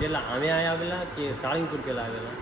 પેલા અમે આવેલા કે સાળંગપુર પેલા આવેલા?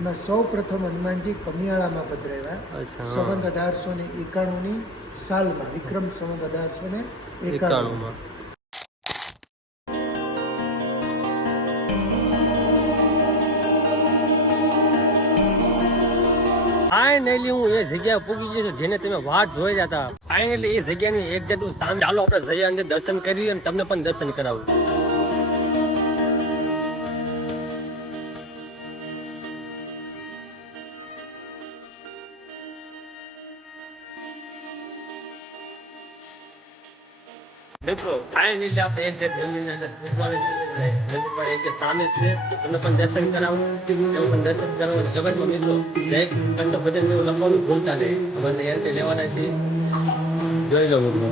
એમાં સૌ પ્રથમ હનુમાનજી કમિયાળામાં પધરાવ્યા. સંવત 1891ની સાલમાં, વિક્રમ સંવત 1891માં. ફાઇનલી હું એ જગ્યા પૂગી ગયો છું જેને તમે વાટ જોઈ જતા. ફાઇનલી એ જગ્યાની એક જગ્યાનું સામે ચાલો આપણે જઈએ અંદર દર્શન કરીએ અને તમને પણ દર્શન કરાવું. મિત્રો ફાઇનલી આપણે એક જગ્યાની અંદર સામે છે, તમને પણ દર્શન કરાવું, એવું પણ દર્શન કરાવું. જગતમાં મિત્રો જય કૃષ્ણ ભજન લખવાનું ભૂલતા નહીં. અમારે એન્ટ્રી લેવાના છે, જોઈ લો મિત્રો.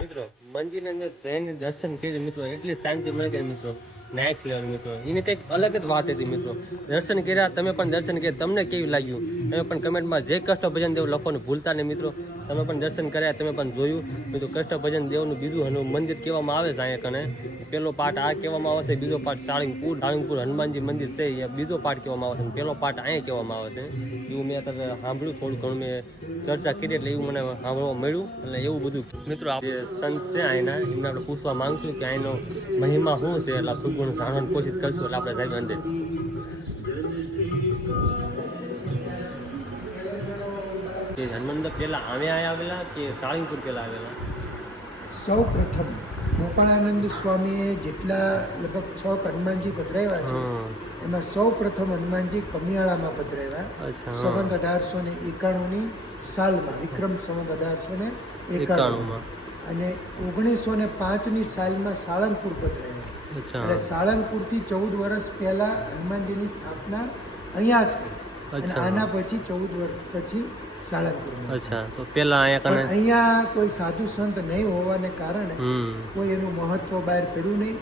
મિત્રો મંદિરની અંદર જઈને દર્શન કરી મિત્રો એટલી શાંતિ મળે કે મિત્રો નેક્સ્ટ લેવલ મિત્રો. એની કંઈક અલગ જ વાત હતી મિત્રો. દર્શન કર્યા, તમે પણ દર્શન કર્યા, તમને કેવું લાગ્યું તમે પણ કમેન્ટમાં જય કૃષ્ણ ભજન દેવ લખવાનું ભૂલતા નહીં મિત્રો. તમે પણ દર્શન કર્યા, તમે પણ જોયું મિત્રો. કૃષ્ણ ભજન દેવનું બીજું મંદિર કહેવામાં આવે છે અહીંયા કને. પેલો પાર્ટ આ કહેવામાં આવે છે, બીજો પાર્ટ સાળંગપુર હનુમાનજી મંદિર છે એ બીજો પાર્ટ કહેવામાં આવે છે, પેલો પાર્ટ અહીંયા કહેવામાં આવે છે. એવું મેં અત્યારે સાંભળ્યું, થોડું ઘણું મેં ચર્ચા કરી એટલે એવું મને સાંભળવા મળ્યું. એટલે એવું બધું મિત્રો આપણે સંત છે અહીંના, એમને આપણે પૂછવા માંગશું કે અહીંનો મહિમા શું છે. એટલે થોડું ઘણું જાણવાની કોશિશ કરશું. એટલે આપણે જાય અંદર. હનુમાન પેલા અમે આવેલા કે સાળંગપુર પેલા આવેલા? સૌ પ્રથમ ગોપાળાનંદ સ્વામીએ જેટલા લગભગ 6 હનુમાનજી પધરાવ્યા છે, એમાં સૌ પ્રથમ હનુમાનજી કમિયાળામાં પધરાવ્યા. સંવત 1891ની સાલમાં, વિક્રમ સંવત 1891માં. અને 1905ની સાલમાં સાળંગપુર પધરાવ્યા. એટલે સાળંગપુરથી 14 વર્ષ પહેલા હનુમાનજીની સ્થાપના અહીંયા થઈ. અને આના પછી 14 વર્ષ પછી સાળંગપુર. તો પેલા અહીંયા કોઈ સાધુ સંત નહીં હોવાને કારણે કોઈ એનું મહત્વ બહાર પડ્યું નહીં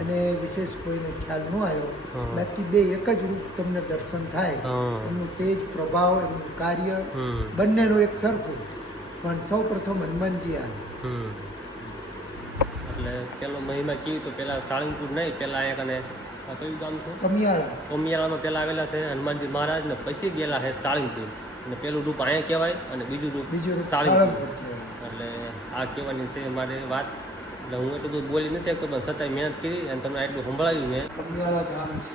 અને વિશેષ કોઈને ખ્યાલ ન આવ્યો. બાકી બે એક જ રૂપ તમને દર્શન થાય. એમનું તેજ, પ્રભાવ, એમનું કાર્ય બંનેનું એક સરખું. પણ સૌ પ્રથમ હનુમાનજી આ. એટલે પેલો મહિમા કેવી તો પેલા સાળંગપુર નહીં, પેલા અહીંયા કને કયું ગામ છે? કમિયાળામાં પેલા આવેલા છે હનુમાનજી મહારાજ ને પછી ગયેલા છે સાળંગપુર. અને પેલું રૂપ અહીંયા કહેવાય અને બીજું રૂપ સાળંગપુર. એટલે આ કહેવાની છે મારે વાત. એટલે હું એટલું બધું બોલી નથી શકતો, પણ છતાંય મહેનત કરી અને તમને એટલું સંભળાવ્યું મેં. કમિયાળા ધામ છે.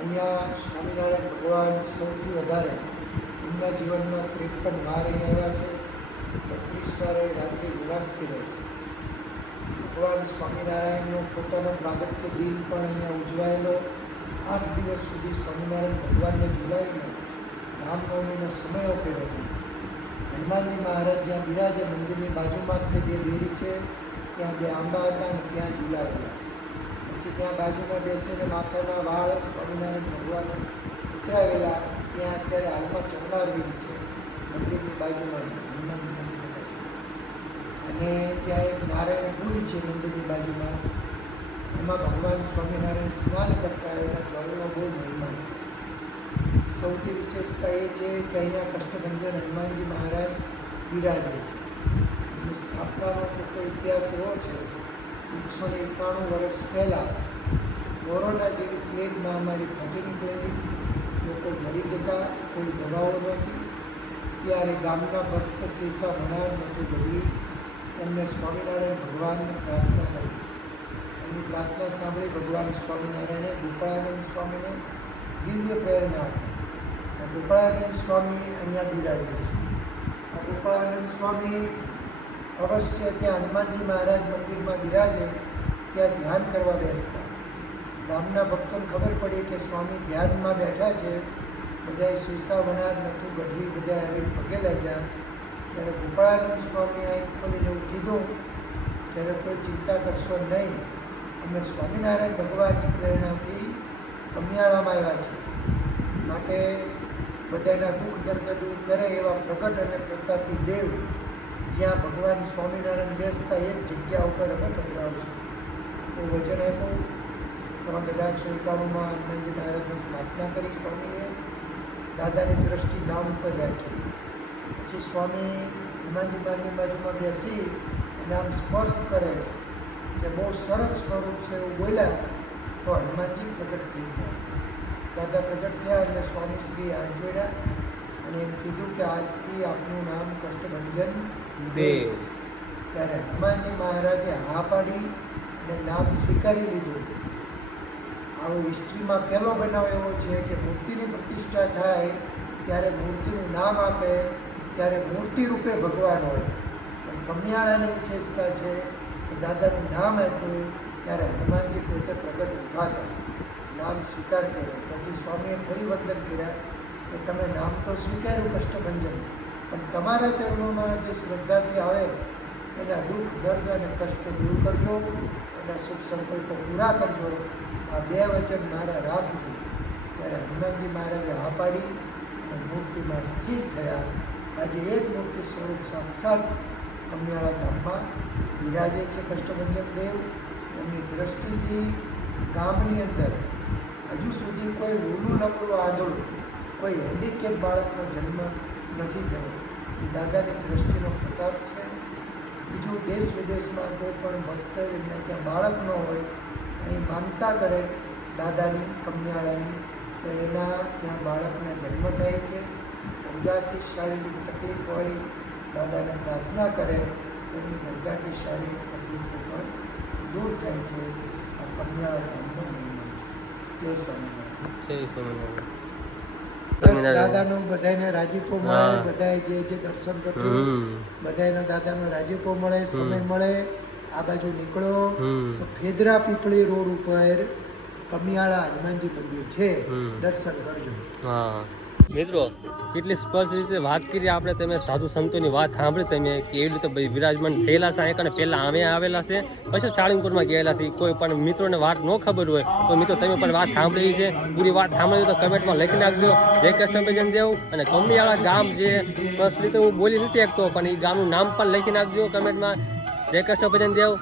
અહીંયા સ્વામિનારાયણ ભગવાન સૌથી વધારે એમના જીવનમાં 53 વાર અહીંયા આવ્યા છે. 32 વારે રાત્રિ નિવાસ કર્યો છે. ભગવાન સ્વામિનારાયણનો પોતાનો પ્રાગટ્ય દિન પણ અહીંયા ઉજવાયેલો. 8 દિવસ સુધી સ્વામિનારાયણ ભગવાનને ઝુલાવીને રામનવમીનો સમયો કર્યો. હનુમાનજી મહારાજ જ્યાં બિરાજે મંદિરની બાજુમાં જ બે દેરી છે, ત્યાં બે આંબા હતા અને ત્યાં ઝુલાવેલા. પછી ત્યાં બાજુમાં બેસીને માથાના વાળ સ્વામિનારાયણ ભગવાને ઉતરાવેલા. ત્યાં અત્યારે હાલમાં ચરણારવિંદ છે મંદિરની બાજુમાં, હનુમાનજી મંદિરની બાજુમાં. અને ત્યાં એક નારાયણ કુંડ છે મંદિરની બાજુમાં. એમાં ભગવાન સ્વામિનારાયણ સ્નાન કરતા એના જળનો બહુ મહિમા છે. સૌથી વિશેષતા એ છે કે અહીંયા કષ્ટભંજન હનુમાનજી મહારાજ બિરાજે છે. એમની સ્થાપનાનો ટૂંકો ઇતિહાસ એવો છે, 191 વર્ષ પહેલાં કોરોના જેવી પ્લેગ મહામારી ફાટી નીકળેલી. લોકો મરી જતા, કોઈ દવાઓ નહોતી. ત્યારે ગામના ભક્ત શેષા ભણાર નતું ગઢવી એમને સ્વામિનારાયણ ભગવાનને પ્રાર્થના કરી. એમની પ્રાર્થના સાંભળી ભગવાન સ્વામિનારાયણે ગોપાળાનંદ સ્વામીને દિવ્ય પ્રેરણા આપી. ગોપાળાનંદ સ્વામી અહીંયા બિરાજે છે. આ ગોપાળાનંદ સ્વામી અવશ્ય ત્યાં હનુમાનજી મહારાજ મંદિરમાં બિરાજે ત્યાં ધ્યાન કરવા બેસતા. ગામના ભક્તોને ખબર પડી કે સ્વામી ધ્યાનમાં બેઠા છે. બધાએ શીશા વણાર નતું ગઢવી બધા આવીને પગે લાગ્યા. ત્યારે ગોપાળાનંદ સ્વામી આંખ ખોલીને એવું કીધું કે હવે કોઈ ચિંતા કરશો નહીં, અમે સ્વામિનારાયણ ભગવાનની પ્રેરણાથી કમિયાળામાં આવ્યા છીએ. માટે બધાના દુઃખ દર્દ દૂર કરે એવા પ્રગટ અને પ્રતાપી દેવ જ્યાં ભગવાન સ્વામિનારાયણ બેસતા એ જ જગ્યા ઉપર અમે પધરાવશું એવું વચન આપ્યું. સન 1891માં હનુમાનજી મહારાજની સ્થાપના કરી સ્વામીએ. દાદાની દ્રષ્ટિ નામ ઉપર રાખી. પછી સ્વામી હનુમાનજી મહારાજની બાજુમાં બેસી અને આમ સ્પર્શ કરે છે કે બહુ સરસ સ્વરૂપ છે એવું બોલ્યા તો હનુમાનજી પ્રગટ થઈ ગયા. દાદા પ્રગટ થયા એટલે સ્વામી શ્રી હાથ જોડ્યા અને એમ કીધું કે આજથી આપનું નામ કષ્ટભંજન દેવ. ત્યારે હનુમાનજી મહારાજે હા પાડી અને નામ સ્વીકારી લીધું. આવો હિસ્ટ્રીમાં પહેલો બનાવ એવો છે કે મૂર્તિની પ્રતિષ્ઠા થાય ત્યારે મૂર્તિનું નામ આપે ત્યારે મૂર્તિ રૂપે ભગવાન હોય. પણ કમિયાળાની વિશેષતા છે કે દાદાનું નામ આપ્યું ત્યારે હનુમાનજી પોતે પ્રગટ ઊભા થયા, નામ સ્વીકાર કર્યો. પછી સ્વામીએ ફરી વંદન કર્યા કે તમે નામ તો સ્વીકાર્યું કષ્ટભંજન, પણ તમારા ચરણોમાં જે શ્રદ્ધાથી આવે એના દુઃખ દર્દ અને કષ્ટ દૂર કરજો, એના શુભ સંકલ્પો પૂરા કરજો. આ બે વચન મારા રાખજો. ત્યારે હનુમાનજી મહારાજે હા પાડી અને મૂર્તિમાં સ્થિર થયા. આજે એ જ મૂર્તિ સ્વરૂપ સાક્ષાત કમિયાળા ધામમાં બિરાજે છે કષ્ટભંજન દેવ. એમની દ્રષ્ટિથી ગામની અંદર હજુ સુધી કોઈ લૂલું લંગડું આંધળું કોઈ હેન્ડીકેપ બાળકનો જન્મ નથી થયો. એ દાદાની દ્રષ્ટિનો પ્રતાપ છે. બીજું દેશ વિદેશમાં કોઈ પણ ભક્ત એમને ત્યાં બાળક ન હોય, અહીં માનતા કરે દાદાની કમિયાળાની તો એના ત્યાં બાળકના જન્મ થાય છે. ગંગાથી શારીરિક તકલીફ હોય દાદાને પ્રાર્થના કરે એમની ગંગાથી શારીરિક તકલીફો પણ દૂર થાય છે. આ કમિયાળા ધામનો મહિમા છે. જય સ્વામિનારાયણ. જય સ્વામિનારાયણ. બસ દાદાનો બધાને રાજીપો મળે, બધાએ જે દર્શન કર્યું હમ. બધાને દાદાનો રાજીપો મળે. સમય મળે આ બાજુ નીકળો હમ. તો ફેદરા પીપળી રોડ ઉપર કમિયાળા હનુમાનજી મંદિર છે, હમ. દર્શન કરજો. હા મિત્રો, કેટલી સ્પષ્ટ રીતે વાત કરી આપણે. તમે સાધુ સંતોની વાત સાંભળી તમે કે એવી રીતે વિરાજમાન થયેલા છે. અહીંયા પહેલાં અમે આવેલા છે, પછી સાળંગપુરમાં ગયેલા છે. કોઈ પણ મિત્રોને વાત ન ખબર હોય તો મિત્રો તમે પણ વાત સાંભળી છે. પૂરી વાત સાંભળી તો કમેન્ટમાં લખી નાખજો જય કૃષ્ણભજન દેવ. અને કમિયાળા ગામ જે ફર્સ્ટ રીતે હું બોલી નથી શકતો પણ એ ગામનું નામ પણ લખી નાખજો કમેન્ટમાં જય કૃષ્ણભજન દેવ.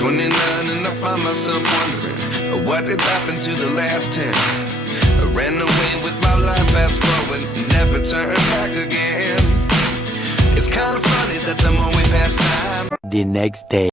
29 and I find myself wondering what did happen to the last 10. I ran away with my life, fast forward, never turn back again. It's kind of funny that the more we pass time. The next day.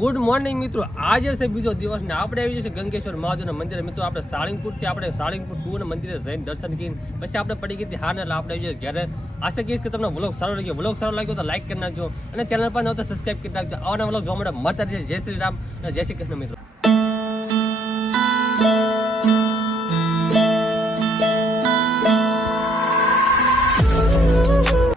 Good morning મિત્રો, આજે છે બીજો દિવસ ને આપણે આવી જશે ગંગેશ્વર મહાદેવના મંદિરે. મિત્રો આપણે સાળંગપુરથી આપણે સાળંગપુર 2 ના મંદિરે જઈને દર્શન કરીને પછી આપણે પડી ગઈ હતી હાને, એટલે આપણે આવી જઈએ ઘરે. આશા કહીશ કે તમને વ્લોગ સારો લાગ્યો. વ્લોગ સારો લાગ્યો તો લાઈક કરી નાખજો અને ચેનલ પર ન તો સબસ્ક્રાઈબ કરી નાખજો. આવાના વ્લોગ જોવા માટે મત જય શ્રી રામ અને જય શ્રી કૃષ્ણ મિત્રો.